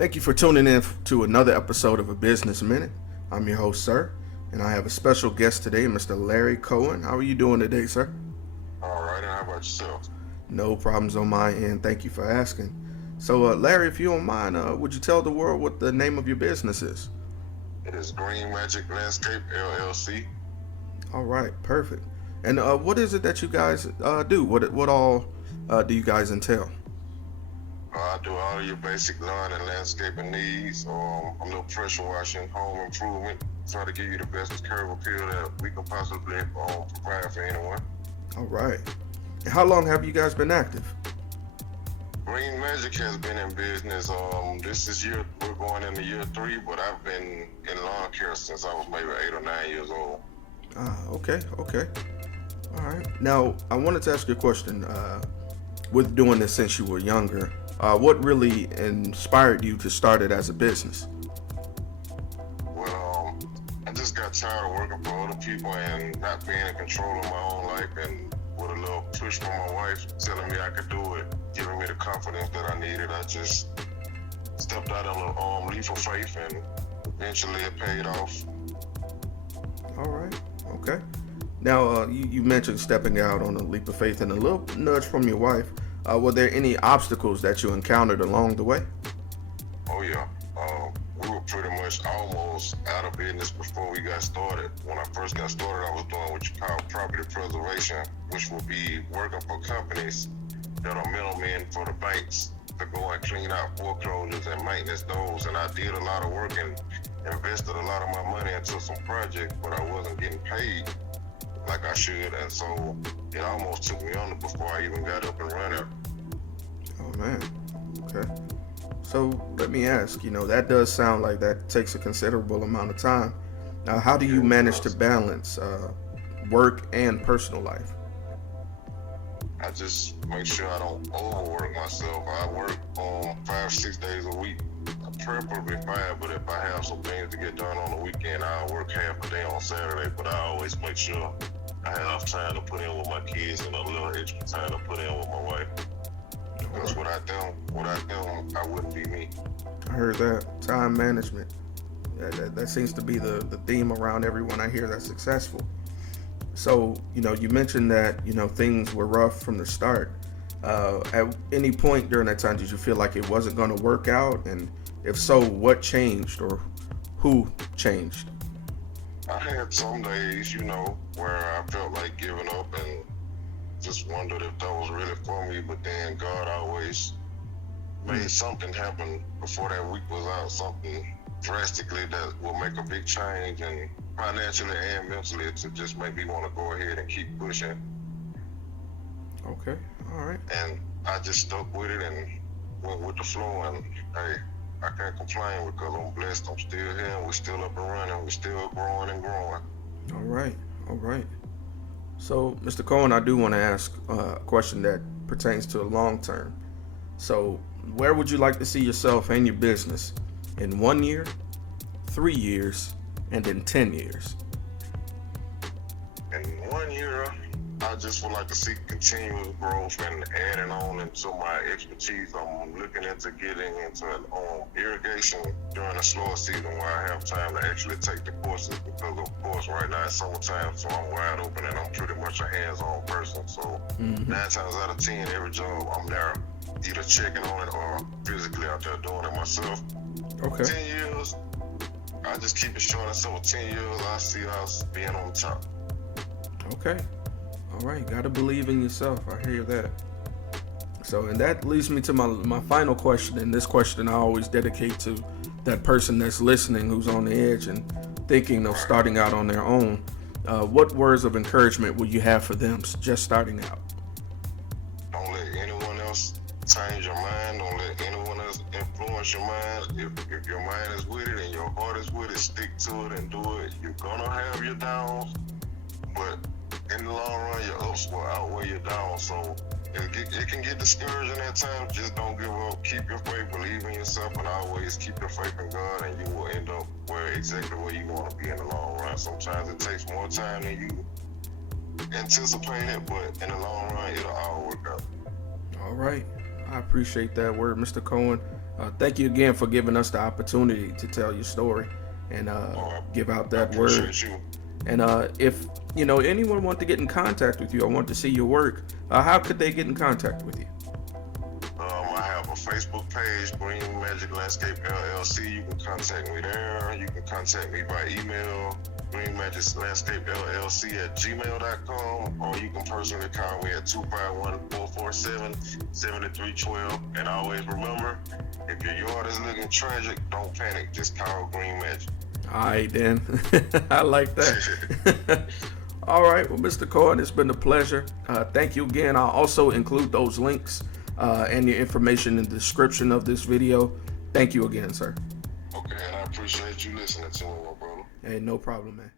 Thank you for tuning in to another episode of A Business Minute. I'm your host, sir, and I have a special guest today, Mr. Larry Koen. How are you doing today, sir? All right, and how about yourself? No problems on my end. Thank you for asking. So, Larry, if you don't mind, would you tell the world what the name of your business is? It is Green Magic Landscape LLC. All right, perfect. And what is it that you guys do? What all do you guys entail? I do all of your basic lawn and landscaping needs, a little pressure washing, home improvement. Try to give you the best curb appeal that we can possibly provide for anyone. All right. And how long have you guys been active? Green Magic has been in business. We're going into year 3, but I've been in lawn care since I was maybe 8 or 9 years old. Okay. All right. Now, I wanted to ask you a question. With doing this since you were younger, what really inspired you to start it as a business? Well, I just got tired of working for other people and not being in control of my own life, and with a little push from my wife telling me I could do it, giving me the confidence that I needed, I just stepped out on a leap of faith, and eventually it paid off. All right. Okay. Now, you mentioned stepping out on a leap of faith and a little nudge from your wife. Were there any obstacles that you encountered along the way? Oh yeah, we were pretty much almost out of business before we got started. When I first got started, I was doing what you call property preservation, which would be working for companies that are middlemen for the banks to go and clean out foreclosures and maintenance those. And I did a lot of work and invested a lot of my money into some projects, but I wasn't getting paid like I should, and so it almost took me under before I even got up and running. Oh man. Okay. So let me ask, that does sound like that takes a considerable amount of time. Now, how do you manage to balance work and personal life? I just make sure I don't overwork myself. I work 5-6 days a week, preferably 5, but if I have some things to get done on the weekend, I'll work half a day on Saturday, but I always make sure I have time to put in with my kids and a little extra time to put in with my wife. Because without them, I wouldn't be me. I heard that. Time management. That seems to be the theme around everyone I hear that's successful. So, you mentioned that, things were rough from the start. At any point during that time, did you feel like it wasn't going to work out? And if so, what changed or who changed? I had some days, where I felt like giving up and just wondered if that was really for me. But then God always made something happen before that week was out, something drastically that will make a big change, and financially and mentally, to just make me want to go ahead and keep pushing. Okay, all right. And I just stuck with it and went with the flow, and hey, I can't complain because I'm blessed. I'm still here, and we're still up and running. We're still growing and growing. All right. So, Mr. Koen, I do want to ask a question that pertains to the long term. So, where would you like to see yourself and your business in 1 year, 3 years, and in 10 years? In 1 year, I just would like to see continuous growth and adding on into my expertise. I'm looking into getting into irrigation during the slower season where I have time to actually take the courses, because of course right now it's summertime, so I'm wide open and I'm pretty much a hands-on person. So 9 times out of 10, every job I'm there either checking on it or physically out there doing it myself. Okay. 10 years, I just keep it short and simple. 10 years, I see us being on top. Okay. All right. Got to believe in yourself. I hear that. So, and that leads me to my final question. And this question I always dedicate to that person that's listening, who's on the edge and thinking of starting out on their own. What words of encouragement will you have for them just starting out? Don't let anyone else change your mind. Don't let anyone else influence your mind. If your mind is with it and your heart is with it, stick to it and do it. You're gonna have your downs, but in the long run, your ups will outweigh your downs. So it can get discouraging at times. Just don't give up. Keep your faith, believe in yourself, and always keep your faith in God, and you will end up exactly where you want to be in the long run. Sometimes it takes more time than you anticipate it, but in the long run, it'll all work out. All right. I appreciate that word, Mr. Koen. Thank you again for giving us the opportunity to tell your story and give out that I word. appreciate you. And if anyone want to get in contact with you or want to see your work, how could they get in contact with you? I have a Facebook page, Green Magic Landscape LLC. You can contact me there. You can contact me by email, Green Magic Landscape LLC at gmail.com, or you can personally call me at 251-447-7312. And always remember, if your yard is looking tragic, don't panic. Just call Green Magic. All right, then. I like that. All right, well, Mr. Koen, it's been a pleasure. Thank you again. I'll also include those links and your information in the description of this video. Thank you again, sir. Okay, and I appreciate you listening to me, my brother. Hey, no problem, man.